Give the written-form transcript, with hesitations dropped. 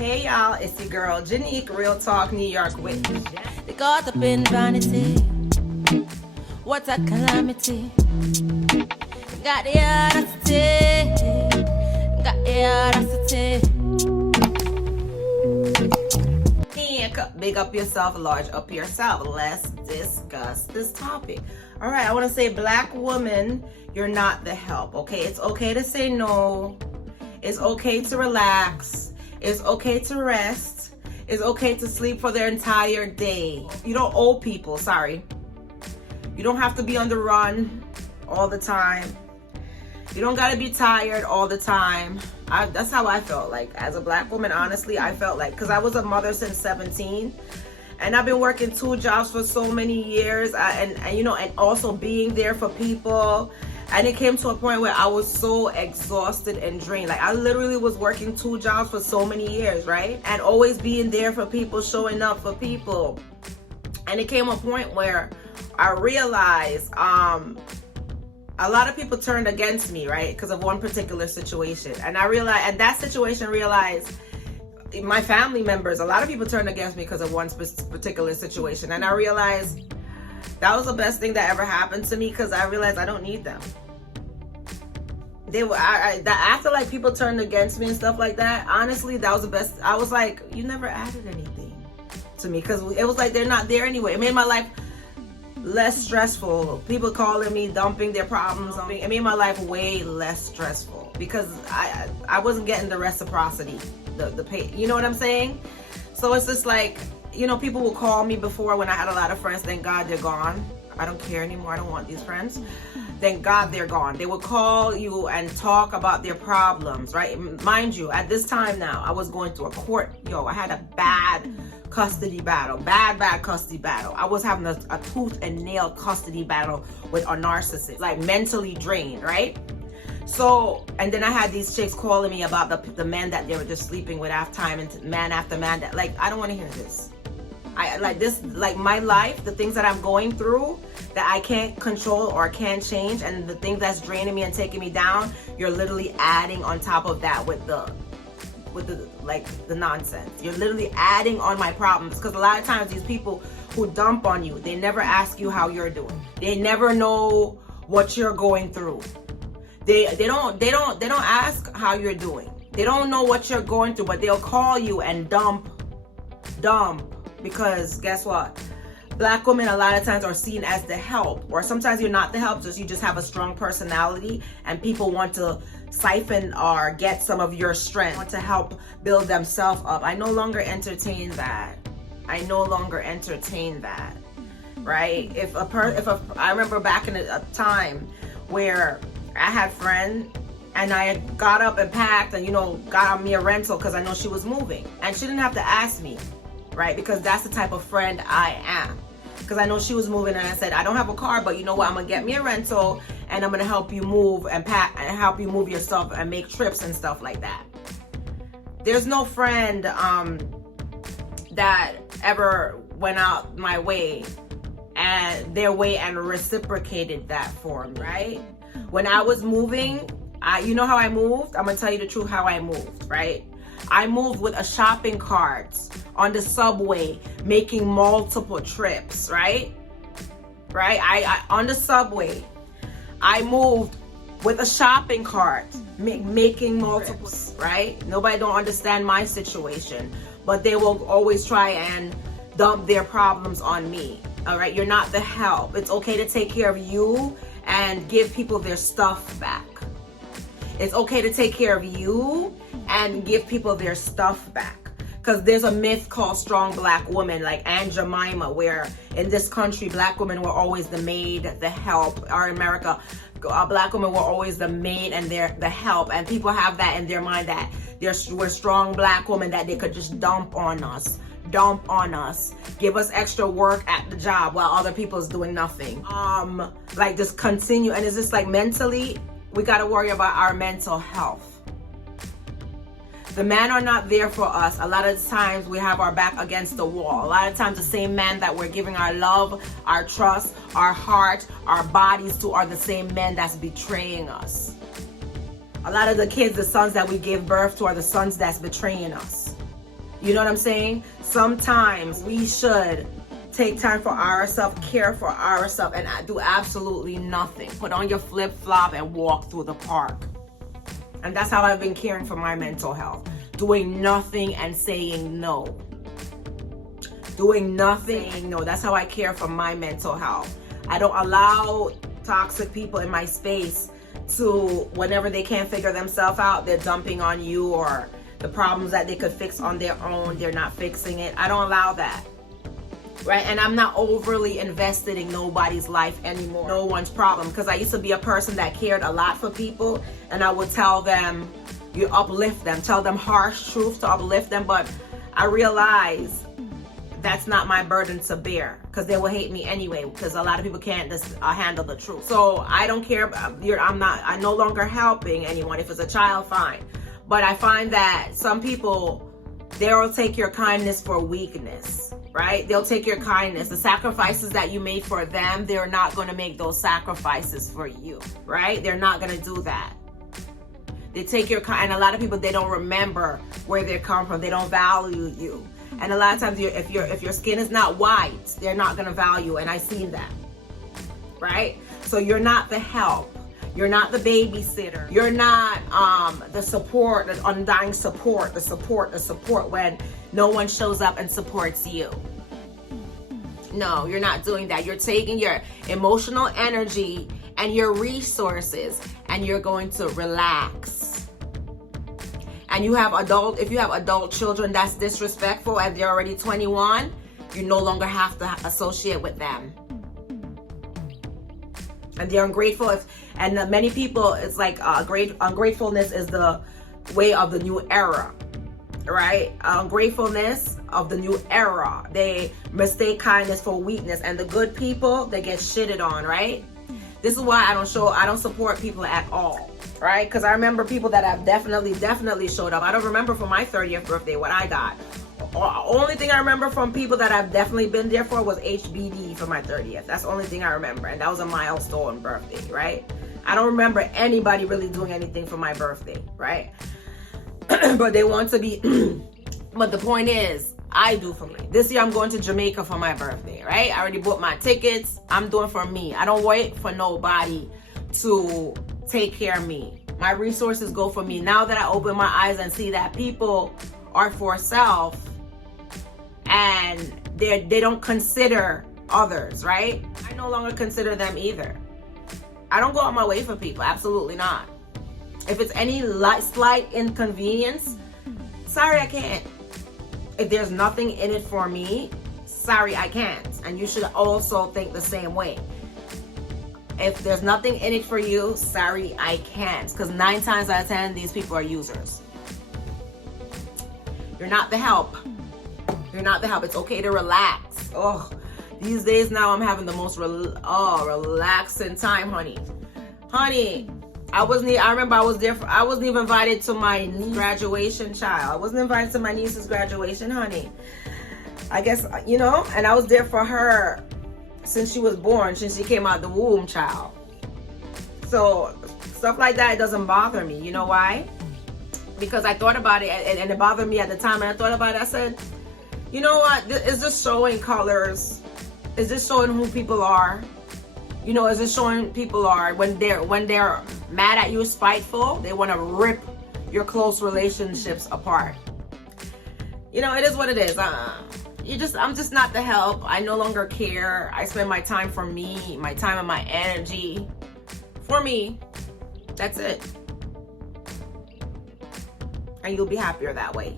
Hey y'all, it's your girl Janique, Real Talk New York with me. They caught up in vanity. What a calamity. Got the audacity. Got the audacity. Big up yourself, large up yourself. Let's discuss this topic. All right, I want to say, Black woman, you're not the help. Okay, it's okay to say no. It's okay to relax. It's okay to rest. It's okay to sleep for their entire day. You don't owe people, sorry. You don't have to be on the run all the time. You don't gotta be tired all the time. That's how I felt like as a Black woman. Honestly, I felt like, because I was a mother since 17, and I've been working 2 jobs for so many years, and also being there for people. And it came to a point where I was so exhausted and drained. Like, I literally was working 2 jobs for so many years, right? And always being there for people, showing up for people. And it came a point where I realized a lot of people turned against me, right? Because of one particular situation. And I realized, and that situation realized, my family members, a lot of people turned against me because of one particular situation. And I realized that was the best thing that ever happened to me, because I realized I don't need them. After like people turned against me and stuff like that, honestly, that was the best. I was like, you never added anything to me, because it was like they're not there anyway. It made my life less stressful. People calling me, dumping their problems on me. It made my life way less stressful because I wasn't getting the reciprocity, the pay. You know what I'm saying? So it's just like, people will call me before when I had a lot of friends. Thank God they're gone. I don't care anymore. I don't want these friends. Thank God they're gone. They would call you and talk about their problems, right? Mind you, at this time now, I was going through a court. I had a bad custody battle. Bad custody battle. I was having a tooth and nail custody battle with a narcissist, like mentally drained, right? So, and then I had these chicks calling me about the men that they were just sleeping with after time, and man after man. That, like, I don't want to hear this. I like this, like my life, the things that I'm going through that I can't control or can't change, and the things that's draining me and taking me down, you're literally adding on top of that with the nonsense. You're literally adding on my problems, because a lot of times these people who dump on you, they never ask you how you're doing. They never know what you're going through. They don't ask how you're doing. They don't know what you're going through, but they'll call you and dump. Because guess what? Black women a lot of times are seen as the help, or sometimes you're not the help, you just have a strong personality and people want to siphon or get some of your strength, want to help build themselves up. I no longer entertain that. Right? I remember back in a time where I had friends and I got up and packed and got on me a rental because I know she was moving, and she didn't have to ask me, right? Because that's the type of friend I am. Because I know she was moving, and I said, I don't have a car, but you know what? I'm gonna get me a rental, and I'm gonna help you move and pack and help you move your stuff and make trips and stuff like that. There's no friend that ever went out my way and their way and reciprocated that for me, right? When I was moving, you know how I moved? I'm gonna tell you the truth how I moved, right? I moved with a shopping cart on the subway, making multiple trips, right? I on the subway, I moved with a shopping cart, making multiple trips, right? Nobody don't understand my situation, but they will always try and dump their problems on me. All right, you're not the help. It's okay to take care of you and give people their stuff back. It's okay to take care of you and give people their stuff back. Because there's a myth called strong Black woman, like Aunt Jemima, where in this country, Black women were always the maid, the help. Or in America, Black women were always the maid and the help. And people have that in their mind that we're strong Black women, that they could just dump on us, give us extra work at the job while other people's doing nothing. Like just continue. And it's just like mentally, we got to worry about our mental health. The men are not there for us. A lot of times we have our back against the wall. A lot of times the same men that we're giving our love, our trust, our heart, our bodies to are the same men that's betraying us. A lot of the kids, the sons that we give birth to, are the sons that's betraying us. You know what I'm saying? Sometimes we should take time for ourselves, care for ourselves, and do absolutely nothing. Put on your flip-flop and walk through the park. And that's how I've been caring for my mental health. Doing nothing and saying no. Doing nothing, no. That's how I care for my mental health. I don't allow toxic people in my space to, whenever they can't figure themselves out, they're dumping on you, or the problems that they could fix on their own, they're not fixing it. I don't allow that. Right? And I'm not overly invested in nobody's life anymore. No one's problem. Because I used to be a person that cared a lot for people, and I would tell them, you uplift them, tell them harsh truths to uplift them. But I realize that's not my burden to bear, because they will hate me anyway, because a lot of people can't just handle the truth. So I don't care. I'm no longer helping anyone. If it's a child, fine. But I find that some people, they'll take your kindness for weakness, right? They'll take your kindness, the sacrifices that you made for them, they're not going to make those sacrifices for you, right? They're not going to do that. They take your and a lot of people, they don't remember where they come from. They don't value you. And a lot of times, if your skin is not white, they're not going to value. And I've seen that, right? So you're not the help. You're not the babysitter. You're not the support, the undying support, the support when no one shows up and supports you. No, you're not doing that. You're taking your emotional energy and your resources, and you're going to relax. And if you have adult children that's disrespectful and they're already 21, you no longer have to associate with them. And they're ungrateful. And many people, it's like ungratefulness is the way of the new era, right? Ungratefulness of the new era. They mistake kindness for weakness, and the good people, they get shitted on, right? This is why I don't support people at all, right? Because I remember people that have definitely showed up. I don't remember for my 30th birthday what I got. Only thing I remember from people that I've definitely been there for was HBD for my 30th. That's the only thing I remember, and that was a milestone birthday, right? I don't remember anybody really doing anything for my birthday, right? But they want to be, but the point is, I do for me. This year I'm going to Jamaica for my birthday, right? I already bought my tickets. I'm doing for me. I don't wait for nobody to take care of me. My resources go for me. Now that I open my eyes and see that people are for self, and they don't consider others, right? I no longer consider them either. I don't go out my way for people, absolutely not. If it's any slight inconvenience, sorry, I can't. If there's nothing in it for me, sorry, I can't. And you should also think the same way. If there's nothing in it for you, sorry, I can't. Because 9 times out of 10, these people are users. You're not the help. You're not the help. It's okay to relax. Oh, these days now I'm having the most relaxing time, honey. Honey, I remember I wasn't even invited to my niece's graduation, child. I wasn't invited to my niece's graduation, honey. I guess, and I was there for her since she was born, since she came out the womb, child. So stuff like that, it doesn't bother me. You know why? Because I thought about it, and it bothered me at the time, and I thought about it. I said, you know what? Is this showing colors? Is this showing who people are? Is this showing people are when they're mad at you, spiteful? They want to rip your close relationships apart. It is what it is. I'm just not the help. I no longer care. I spend my time for me, my time and my energy for me. That's it. And you'll be happier that way.